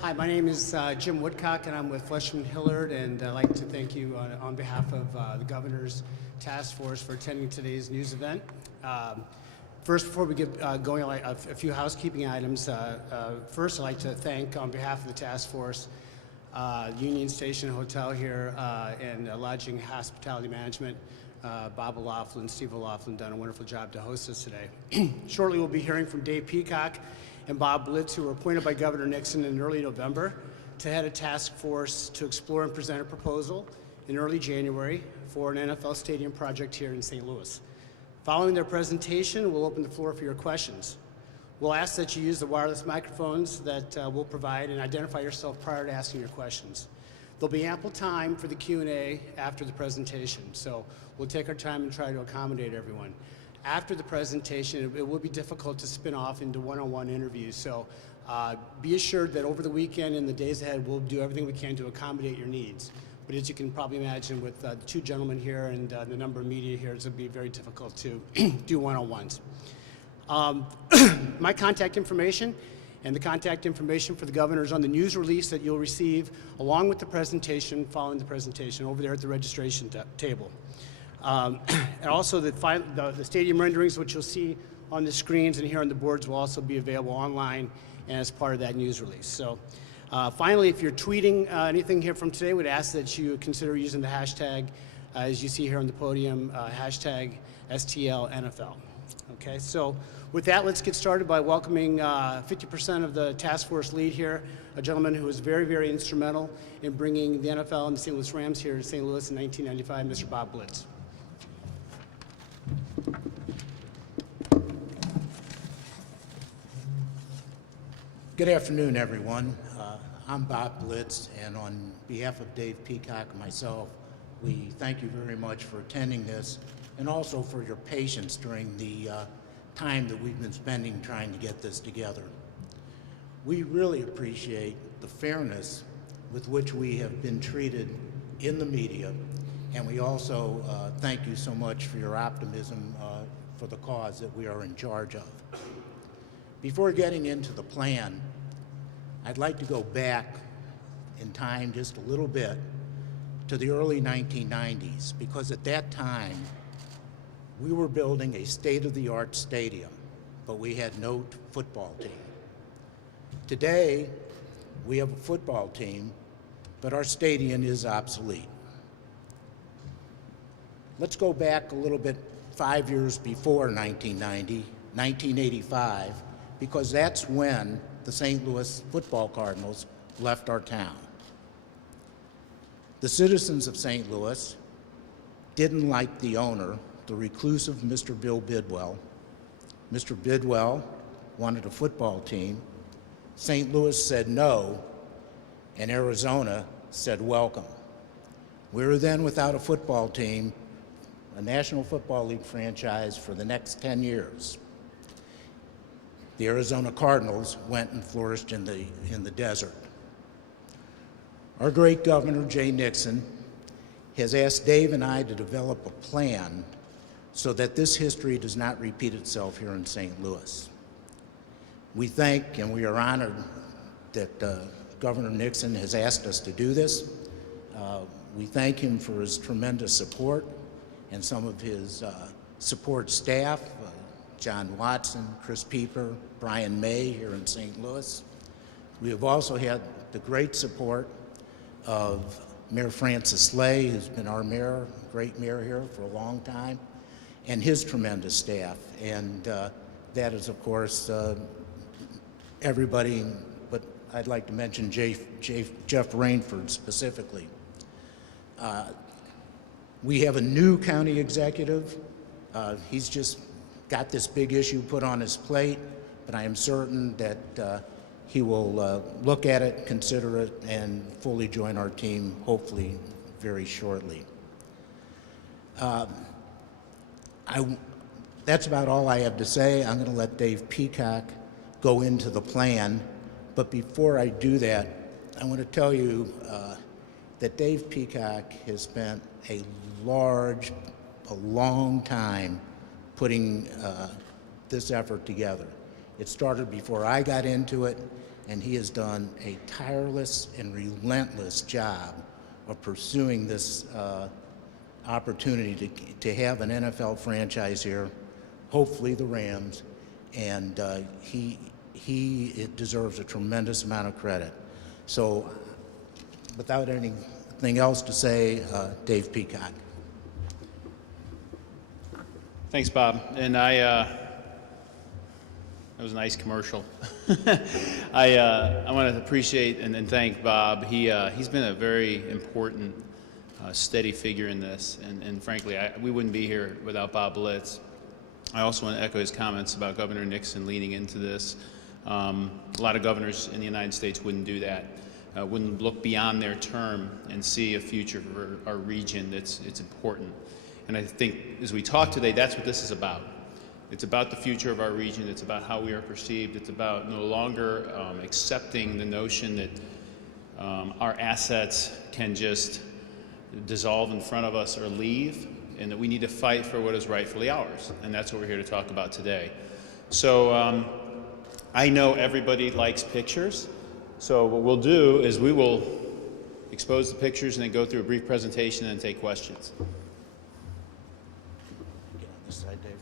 Hi, my name is Jim Woodcock, and I'm with Fleshman Hillard, and I'd like to thank you on behalf of the Governor's Task Force for attending today's news event. First, before we get going, a few housekeeping items. First, I'd like to thank, on behalf of the task force, Union Station Hotel here and Lodging Hospitality Management. Bob O'Loughlin, Steve O'Loughlin done a wonderful job to host us today. Shortly, we'll be hearing from Dave Peacock and Bob Blitz, who were appointed by Governor Nixon in early November to head a task force to explore and present a proposal in early January for an NFL stadium project here in St. Louis. Following their presentation, we'll open the floor for your questions. We'll ask that you use the wireless microphones that we'll provide and identify yourself prior to asking your questions. There'll be ample time for the Q&A after the presentation, so we'll take our time and try to accommodate everyone. After the presentation, it will be difficult to spin off into one-on-one interviews, so be assured that over the weekend and the days ahead, we'll do everything we can to accommodate your needs. But as you can probably imagine, with the two gentlemen here and the number of media here, it's going to be very difficult to do one-on-ones. My contact information and the contact information for the governor is on the news release that you'll receive along with the presentation, following the presentation, over there at the registration table. And also the stadium renderings, which you'll see on the screens and here on the boards, will also be available online and as part of that news release. So finally, if you're tweeting anything here from today, we'd ask that you consider using the hashtag, as you see here on the podium, hashtag STLNFL. Okay, so with that, let's get started by welcoming 50% of the task force lead here, a gentleman who was very, very instrumental in bringing the NFL and the St. Louis Rams here to St. Louis in 1995, Mr. Bob Blitz. Good afternoon, everyone. I'm Bob Blitz, and on behalf of Dave Peacock and myself, we thank you very much for attending this and also for your patience during the time that we've been spending trying to get this together. We really appreciate the fairness with which we have been treated in the media, and we also thank you so much for your optimism for the cause that we are in charge of. Before getting into the plan, I'd like to go back in time just a little bit to the early 1990s, because at that time, we were building a state-of-the-art stadium, but we had no football team. Today, we have a football team, but our stadium is obsolete. Let's go back a little bit 5 years before 1990, 1985, because that's when the St. Louis football Cardinals left our town. The citizens of St. Louis didn't like the owner, the reclusive Mr. Bill Bidwell. Mr. Bidwell wanted a football team. St. Louis said no, and Arizona said welcome. We were then without a football team, a National Football League franchise for the next 10 years. The Arizona Cardinals went and flourished in the desert. Our great Governor Jay Nixon has asked Dave and I to develop a plan so that this history does not repeat itself here in St. Louis. We thank and we are honored that Governor Nixon has asked us to do this. We thank him for his tremendous support and some of his support staff, John Watson, Chris Pieper, Brian May here in St. Louis. We have also had the great support of Mayor Francis Slay, who's been our mayor, great mayor here for a long time, and his tremendous staff. And that is, of course, everybody, but I'd like to mention Jeff Rainford specifically. We have a new county executive. He's just got this big issue put on his plate, but I am certain that he will look at it, consider it, and fully join our team, hopefully very shortly. That's about all I have to say. I'm going to let Dave Peacock go into the plan, but before I do that, I want to tell you that Dave Peacock has spent a long time putting this effort together. It started before I got into it, and he has done a tireless and relentless job of pursuing this opportunity to have an NFL franchise here, hopefully the Rams, and he deserves a tremendous amount of credit. So without anything else to say, Dave Peacock. Thanks, Bob. And that was a nice commercial. I want to appreciate and thank Bob. He's been a very important, steady figure in this, and frankly, we wouldn't be here without Bob Blitz. I also want to echo his comments about Governor Nixon leaning into this. A lot of governors in the United States wouldn't do that, wouldn't look beyond their term and see a future for our region it's important. And I think as we talk today, that's what this is about. It's about the future of our region. It's about how we are perceived. It's about no longer accepting the notion that our assets can just dissolve in front of us or leave, and that we need to fight for what is rightfully ours. And that's what we're here to talk about today. So I know everybody likes pictures. So what we'll do is we will expose the pictures and then go through a brief presentation and take questions. Get on this side, Dave.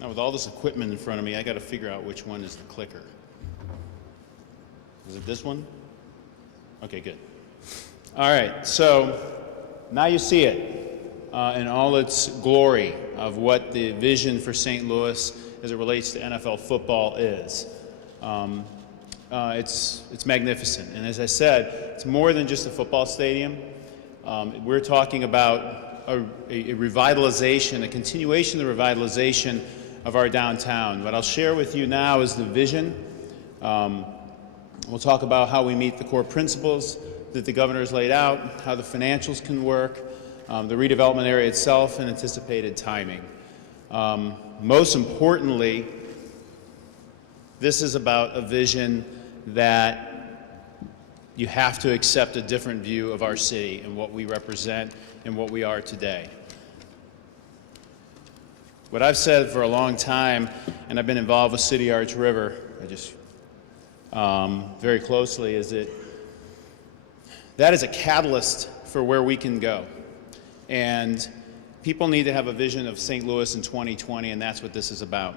Now, with all this equipment in front of me, I got to figure out which one is the clicker. Is it this one? Okay, good. All right, so now you see it in all its glory of what the vision for St. Louis as it relates to NFL football is. It's magnificent, and as I said, it's more than just a football stadium. We're talking about a revitalization, a continuation of the revitalization of our downtown. What I'll share with you now is the vision. We'll talk about how we meet the core principles that the governor has laid out, how the financials can work, the redevelopment area itself, and anticipated timing. Most importantly, this is about a vision that you have to accept a different view of our city and what we represent and what we are today. What I've said for a long time, and I've been involved with City Arch River very closely, is that is a catalyst for where we can go. And people need to have a vision of St. Louis in 2020, and that's what this is about.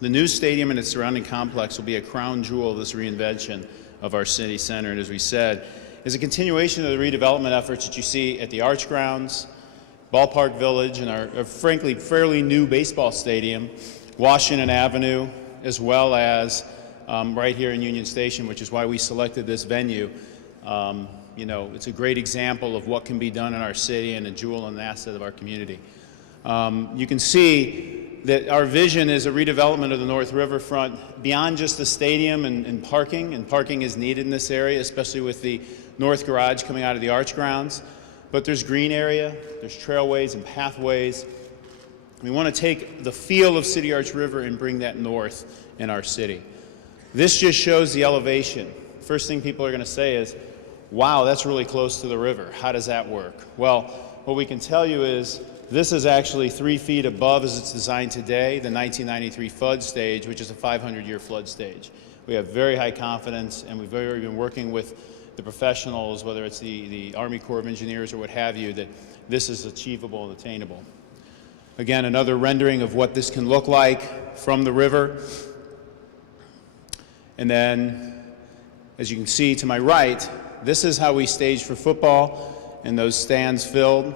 The new stadium and its surrounding complex will be a crown jewel of this reinvention of our city center, and as we said, is a continuation of the redevelopment efforts that you see at the Arch Grounds, Ballpark Village, and our frankly fairly new baseball stadium, Washington Avenue, as well as right here in Union Station, which is why we selected this venue. You know, it's a great example of what can be done in our city and a jewel and asset of our community. You can see that our vision is a redevelopment of the North Riverfront beyond just the stadium and parking is needed in this area, especially with the North Garage coming out of the Arch Grounds. But there's green area, there's trailways and pathways. We want to take the feel of City Arch River and bring that north in our city. This just shows the elevation. First thing people are going to say is, wow, that's really close to the river. How does that work? Well, what we can tell you is this is actually 3 feet above, as it's designed today, the 1993 flood stage, which is a 500-year flood stage. We have very high confidence, and we've already been working with the professionals, whether it's the Army Corps of Engineers or what have you, that this is achievable and attainable. Again, another rendering of what this can look like from the river. And then, as you can see to my right, this is how we stage for football and those stands filled.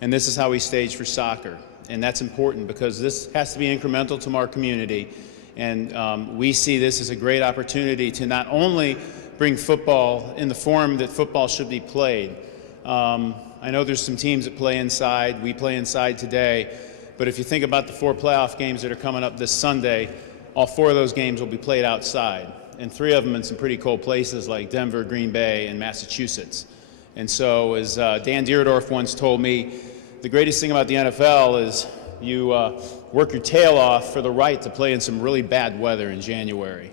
And this is how we stage for soccer. And that's important because this has to be incremental to our community. And we see this as a great opportunity to not only bring football in the form that football should be played. I know there's some teams that play inside. We play inside today. But if you think about the 4 playoff games that are coming up this Sunday, all 4 of those games will be played outside. And 3 of them in some pretty cold places like Denver, Green Bay, and Massachusetts. And so, as Dan Dierdorf once told me, the greatest thing about the NFL is you work your tail off for the right to play in some really bad weather in January.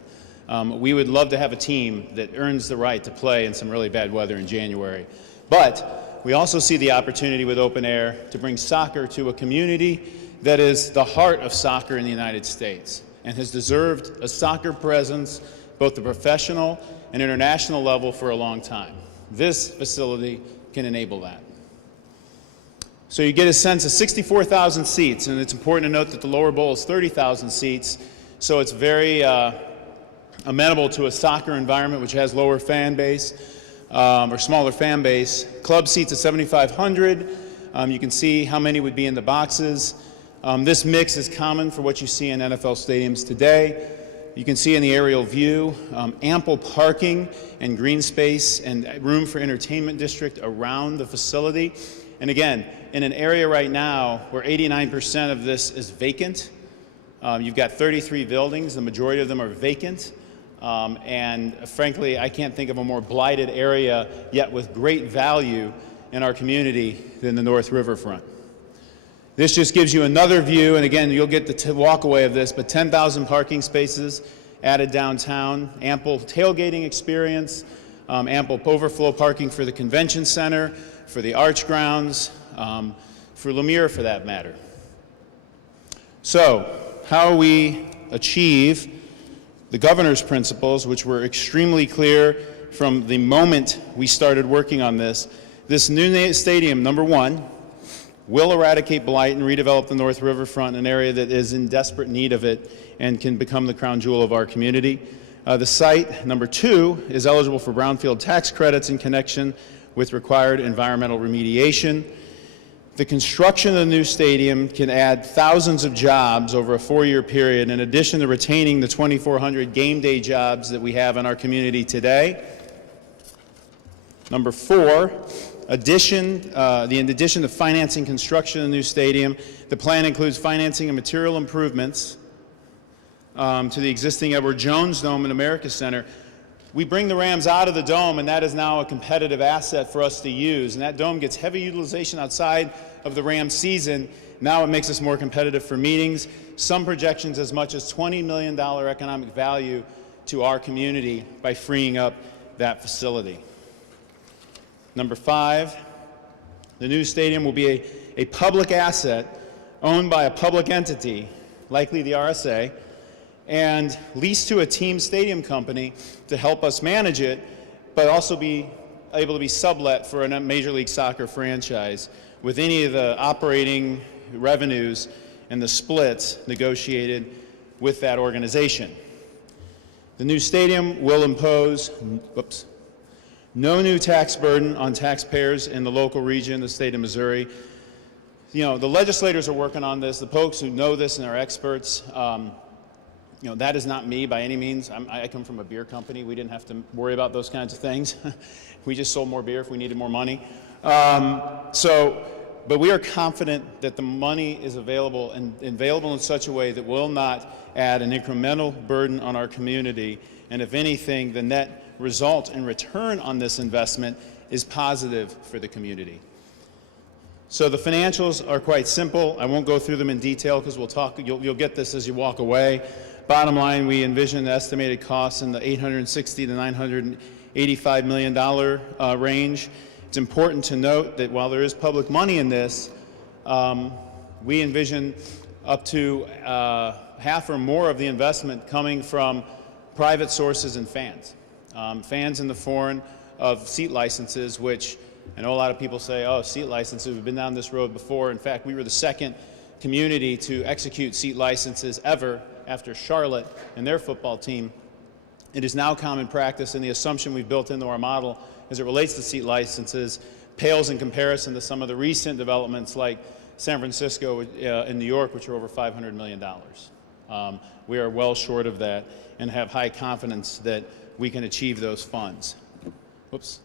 We would love to have a team that earns the right to play in some really bad weather in January. But we also see the opportunity with Open Air to bring soccer to a community that is the heart of soccer in the United States and has deserved a soccer presence both the professional and international level for a long time. This facility can enable that. So you get a sense of 64,000 seats, and it's important to note that the lower bowl is 30,000 seats, so it's very amenable to a soccer environment which has lower fan base or smaller fan base. Club seats at 7,500. You can see how many would be in the boxes. This mix is common for what you see in NFL stadiums today. You can see in the aerial view ample parking and green space and room for entertainment district around the facility. And again, in an area right now where 89% of this is vacant, you've got 33 buildings, the majority of them are vacant. And frankly, I can't think of a more blighted area yet with great value in our community than the North Riverfront. This just gives you another view, and again, you'll get the walk away of this, but 10,000 parking spaces added downtown, ample tailgating experience, ample overflow parking for the convention center, for the arch grounds, for Lemire for that matter. So, how we achieve the governor's principles, which were extremely clear from the moment we started working on this. This new stadium, number one, will eradicate blight and redevelop the North Riverfront, an area that is in desperate need of it and can become the crown jewel of our community. The site, number two, is eligible for brownfield tax credits in connection with required environmental remediation. The construction of the new stadium can add thousands of jobs over a 4-year period, in addition to retaining the 2,400 game day jobs that we have in our community today. Number four, in addition to financing construction of the new stadium, the plan includes financing and material improvements to the existing Edward Jones Dome and America Center. We bring the Rams out of the dome, and that is now a competitive asset for us to use. And that dome gets heavy utilization outside of the Rams season. Now it makes us more competitive for meetings. Some projections as much as $20 million economic value to our community by freeing up that facility. Number five, the new stadium will be a public asset owned by a public entity, likely the RSA, and leased to a team stadium company to help us manage it, but also be able to be sublet for a Major League Soccer franchise with any of the operating revenues and the splits negotiated with that organization. The new stadium will impose no new tax burden on taxpayers in the local region, the state of Missouri. You know, the legislators are working on this, the folks who know this and are experts. You know, that is not me by any means. I come from a beer company. We didn't have to worry about those kinds of things. We just sold more beer if we needed more money. But we are confident that the money is available and available in such a way that will not add an incremental burden on our community. And if anything, the net result and return on this investment is positive for the community. So the financials are quite simple. I won't go through them in detail because we'll talk. You'll get this as you walk away. Bottom line, we envision the estimated costs in the $860 to $985 million range. It's important to note that while there is public money in this, we envision up to half or more of the investment coming from private sources and fans. Fans in the form of seat licenses, which I know a lot of people say, oh, seat licenses, we've been down this road before. In fact, we were the second community to execute seat licenses ever after Charlotte and their football team. It is now common practice, and the assumption we've built into our model as it relates to seat licenses pales in comparison to some of the recent developments like San Francisco and New York, which are over $500 million. We are well short of that and have high confidence that we can achieve those funds. Whoops.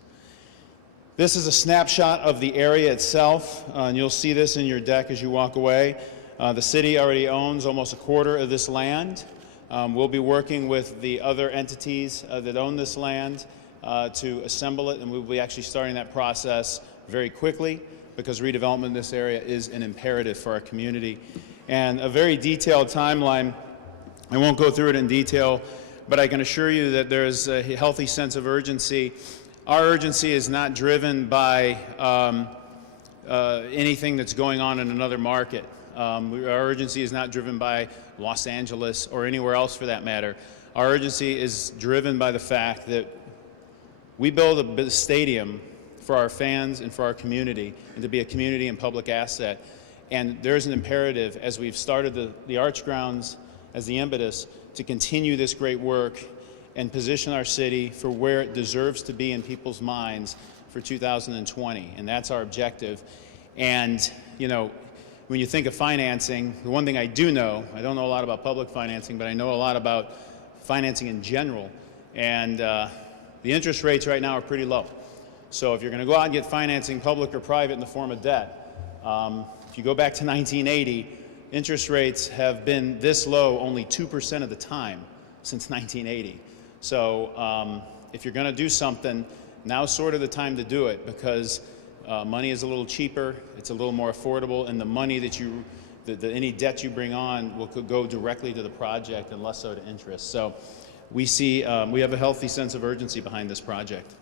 This is a snapshot of the area itself, and you'll see this in your deck as you walk away. The city already owns almost a quarter of this land. We'll be working with the other entities that own this land to assemble it, and we'll be actually starting that process very quickly because redevelopment in this area is an imperative for our community. And a very detailed timeline, I won't go through it in detail, but I can assure you that there's a healthy sense of urgency. Our urgency is not driven by anything that's going on in another market. Our urgency is not driven by Los Angeles or anywhere else for that matter. Our urgency is driven by the fact that we build a stadium for our fans and for our community, and to be a community and public asset. And there's an imperative, as we've started the Arch Grounds as the impetus, to continue this great work and position our city for where it deserves to be in people's minds for 2020. And that's our objective. And, you know, when you think of financing, the one thing I do know, I don't know a lot about public financing, but I know a lot about financing in general. And the interest rates right now are pretty low. So if you're going to go out and get financing, public or private, in the form of debt, if you go back to 1980, interest rates have been this low only 2% of the time since 1980. So if you're going to do something, now's sort of the time to do it, because money is a little cheaper, it's a little more affordable, and the money that any debt you bring on will go directly to the project and less so to interest. So we see, we have a healthy sense of urgency behind this project.